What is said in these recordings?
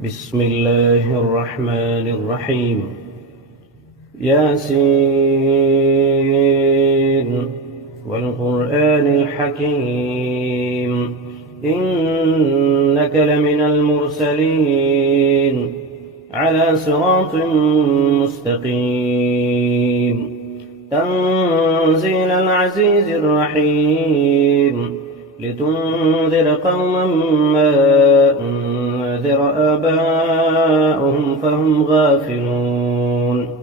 بسم الله الرحمن الرحيم. ياسين والقرآن الحكيم إنك لمن المرسلين على صراط مستقيم تنزيل العزيز الرحيم لتنذر قوما ما أنذر آباؤهم فهم غافلون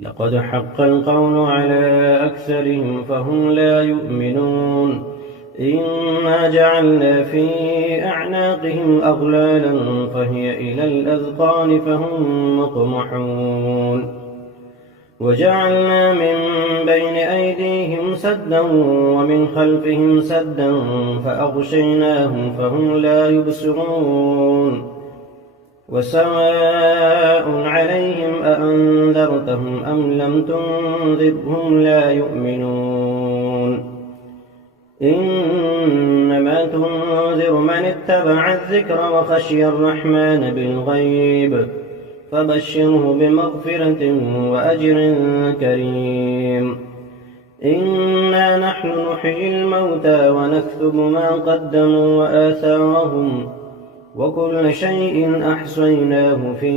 لقد حق القول على أكثرهم فهم لا يؤمنون إنا جعلنا في أعناقهم أغلالا فهي إلى الأذقان فهم مقمحون وجعلنا من بين أيديهم سدا ومن خلفهم سدا فأغشيناهم فهم لا يبصرون وسواء عليهم أأنذرتهم أم لم تنذرهم لا يؤمنون إنما تنذر من اتبع الذكر وخشي الرحمن بالغيب فبشره بمغفرة وأجر كريم إنا نحن نحيي الموتى ونكتب ما قدموا وآثارهم وكل شيء أحصيناه في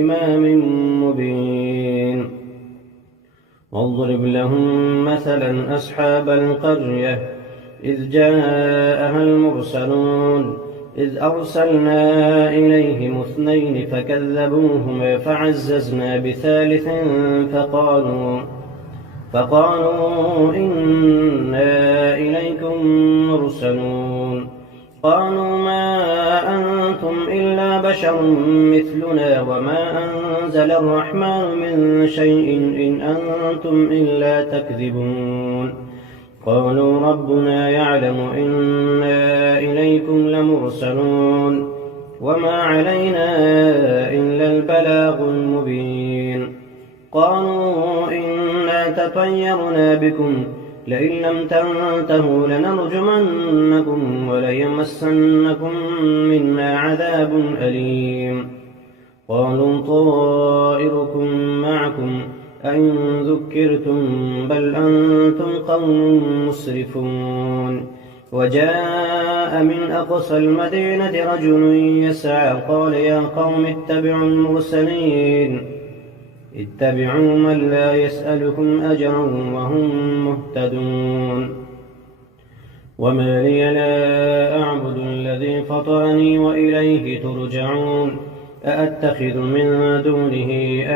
إمام مبين واضرب لهم مثلا أصحاب القرية إذ جاءها المرسلون إذ أرسلنا إليهم 2 فكذبوهما فعززنا بثالث فقالوا إنا إليكم مرسلون قالوا ما أنتم إلا بشر مثلنا وما أنزل الرحمن من شيء إن أنتم إلا تكذبون قالوا ربنا يعلم إنا إليكم لمرسلون وما علينا إلا البلاغ المبين قالوا إنا تطيرنا بكم لئن لم تنتهوا لنرجمنكم وليمسنكم منا عذاب أليم قالوا طائركم معكم أئن ذكرتم بل أنتم قوم مسرفون وجاء من أقصى المدينة رجل يسعى قال يا قوم اتبعوا المرسلين اتبعوا من لا يسألكم أجرا وهم مهتدون وما لي لا أعبد الذي فطرني وإليه ترجعون أأتخذ من دونه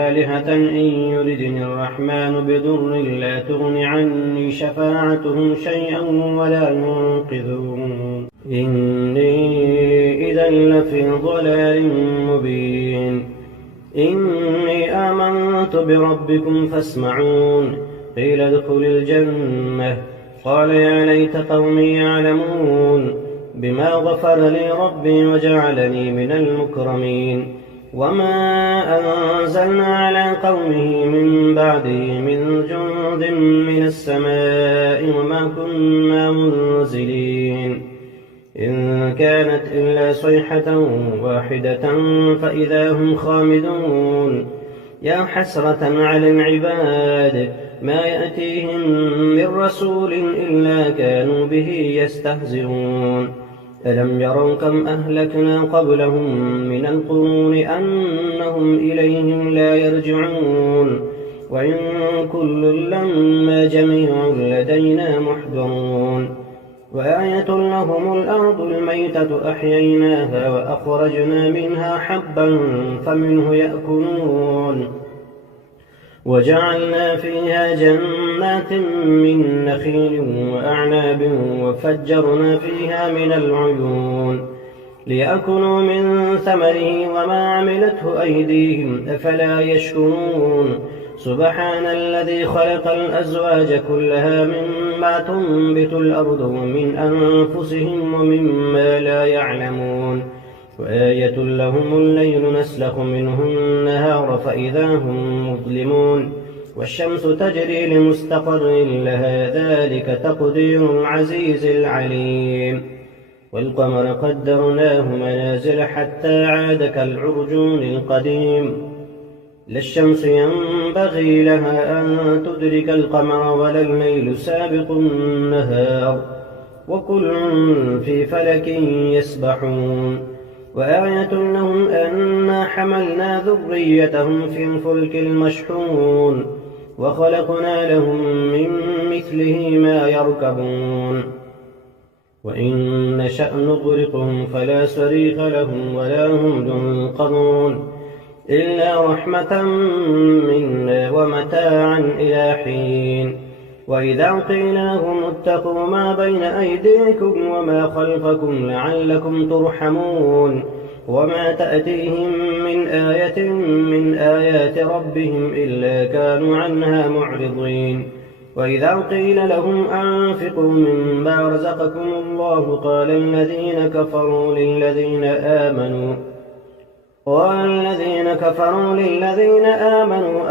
آلهة إن يردني الرحمن بضر لا تغن عني شفاعتهم شيئا ولا ينقذون إني إذا لفي ضلال مبين إني آمنت بربكم فاسمعون قيل ادخل الجنة قال يا ليت قومي يعلمون بما غفر لي ربي وجعلني من المكرمين وما أنزلنا على قومه من بعده من جند من السماء وما كنا منزلين إن كانت إلا صيحة واحدة فإذا هم خامدون يا حسرة على العباد ما يأتيهم من رسول إلا كانوا به يستهزئون ألم يروا كم أهلكنا قبلهم من القرون أنهم إليهم لا يرجعون وإن كل لما جميع لدينا محضرون وآية لهم الأرض الميتة أحييناها وأخرجنا منها حبا فمنه يأكلون وجعلنا فيها جنات من نخيل وأعناب وفجرنا فيها من العيون ليأكلوا من ثمره وما عملته أيديهم أفلا يشكرون سبحان الذي خلق الأزواج كلها مما تنبت الأرض ومن أنفسهم ومما لا يعلمون وآية لهم الليل نسلخ منه النهار فإذا هم مظلمون والشمس تجري لمستقر لها ذلك تقدير العزيز العليم والقمر قدرناه منازل حتى عاد كالعرجون القديم لا الشمس ينبغي لها أن تدرك القمر ولا الليل سابق النهار وكل في فلك يسبحون وآية لهم أنا حملنا ذريتهم في الفلك المشحون وخلقنا لهم من مثله ما يركبون وإن نشأ نغرقهم فلا صريخ لهم ولا هم ينقذون إلا رحمة منا ومتاعا إلى حين وإذا قيل لهم اتقوا ما بين أيديكم وما خلفكم لعلكم ترحمون وما تأتيهم من آية من آيات ربهم إلا كانوا عنها معرضين وإذا قيل لهم أنفقوا مما رزقكم الله قال الذين كفروا للذين آمنوا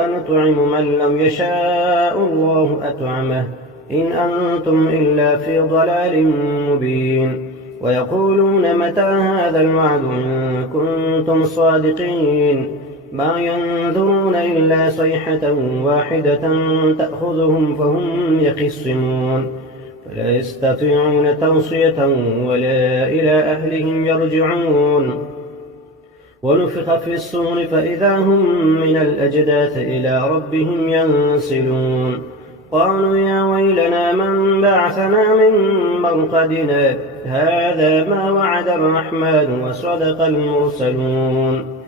أنطعم من لم يشاء الله أطعمه إن أنتم إلا في ضلال مبين ويقولون متى هذا الوعد إن كنتم صادقين ما ينظرون إلا صيحة واحدة تأخذهم فهم يخصمون فلا يستطيعون توصية ولا إلى أهلهم يرجعون ونفخ في الصور فإذا هم من الأجداث إلى ربهم ينسلون قالوا يا ويلنا من بعثنا من مرقدنا هذا ما وعد الرحمن وصدق المرسلون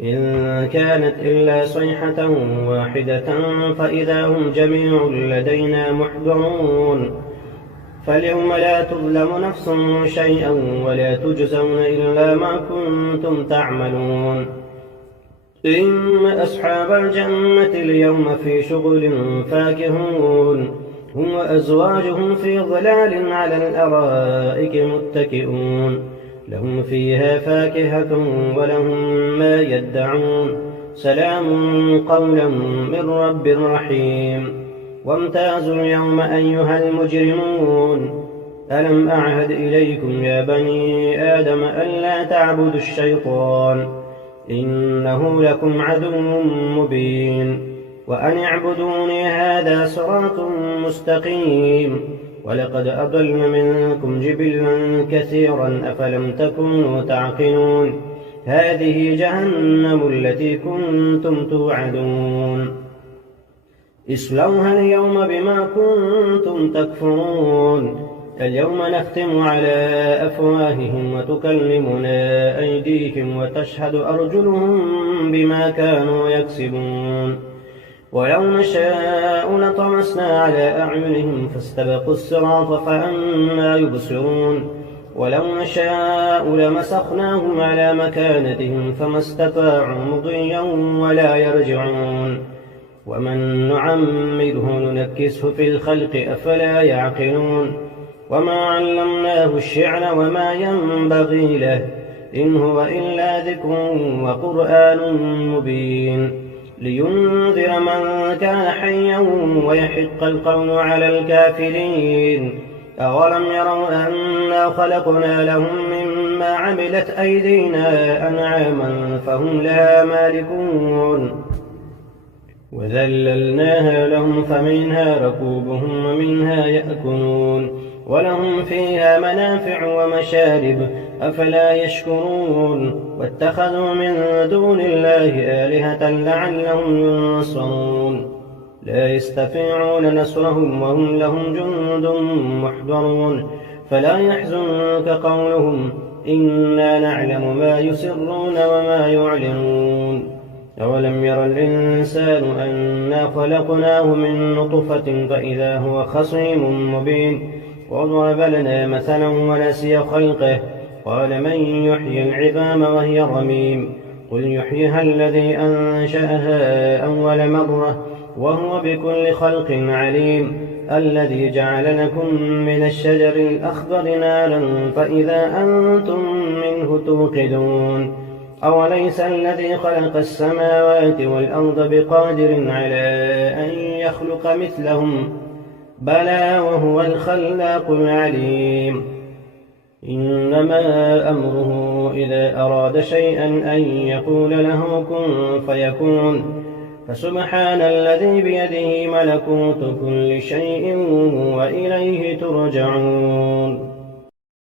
إن كانت إلا صيحة واحدة فإذا هم جميع لدينا محضرون فاليوم لا تظلم نفس شيئا ولا تجزون إلا ما كنتم تعملون إن أصحاب الجنة اليوم في شغل فاكهون هم وأزواجهم في ظلال على الأرائك متكئون لهم فيها فاكهة ولهم ما يدعون سلام قولا من رب رحيم وامتازوا اليوم أيها المجرمون ألم أعهد إليكم يا بني آدم ألا تعبدوا الشيطان إنه لكم عدو مبين وأن اعبدوني هذا صراط مستقيم ولقد أضل منكم جبلا كثيرا أفلم تكونوا تعقلون هذه جهنم التي كنتم توعدون اصلوها اليوم بما كنتم تكفرون اليوم نختم على أفواههم وتكلمنا أيديهم وتشهد أرجلهم بما كانوا يكسبون ولو نشاء لطمسنا على أعينهم فاستبقوا الصراط فأنى يبصرون ولو نشاء لمسخناهم على مكانتهم فما استطاعوا مضيا ولا يرجعون ومن نعمره ننكسه في الخلق أفلا يعقلون وما علمناه الشعر وما ينبغي له إن هو إلا ذكر وقرآن مبين لينذر من كان حيا ويحق القول على الكافرين أولم يروا أنا خلقنا لهم مما عملت أيدينا أنعاما فهم لها مالكون وذللناها لهم فمنها ركوبهم ومنها يأكلون ولهم فيها منافع ومشارب أفلا يشكرون واتخذوا من دون الله آلهة لعلهم ينصرون لا يستطيعون نصرهم وهم لهم جند محضرون فلا يحزنك قولهم إنا نعلم ما يسرون وما يعلنون أولم ير الإنسان أنا خلقناه من نطفة فإذا هو خصيم مبين وضرب لنا مثلا ونسي خلقه قال من يحيي العظام وهي رميم قل يحييها الذي أنشأها أول مرة وهو بكل خلق عليم الذي جعل لكم من الشجر الأخضر نارا فإذا أنتم منه توقدون أوليس الذي خلق السماوات والأرض بقادر على أن يخلق مثلهم بلى وهو الخلاق العليم إنما أمره إذا أراد شيئا أن يقول له كن فيكون. فسبحان الذي بيده ملكوت كل شيء وإليه ترجعون.